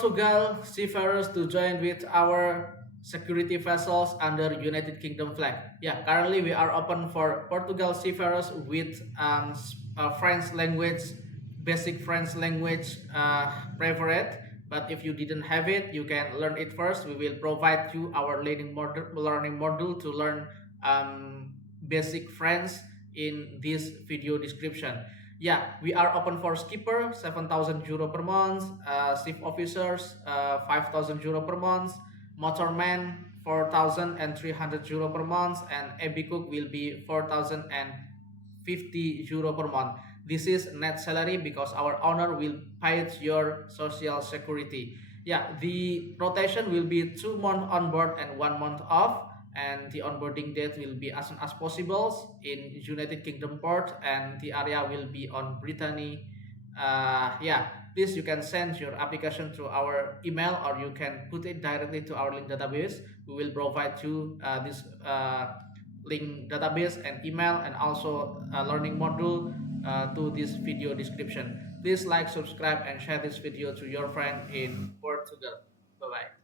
Portugal seafarers to join with our security vessels under United Kingdom flag. Yeah, currently we are open for Portugal seafarers with French language, basic French language preferred. But if you didn't have it, you can learn it first. We will provide you our learning module to learn basic French in this video description. Yeah, we are open for skipper, 7,000 euro per month, ship officers, 5,000 euro per month, motorman, 4,300 euro per month, and ABCOOK will be 4,050 euro per month. This is net salary because our owner will pay your social security. Yeah, the rotation will be 2 months on board and 1 month off, and the onboarding date will be as soon as possible in United Kingdom port, and the area will be on Brittany. Yeah, please you can send your application to our email, or you can put it directly to our link database. We will provide you this link database and email, and also a learning module to this video description. Please like, subscribe, and share this video to your friend in Portugal. Bye bye.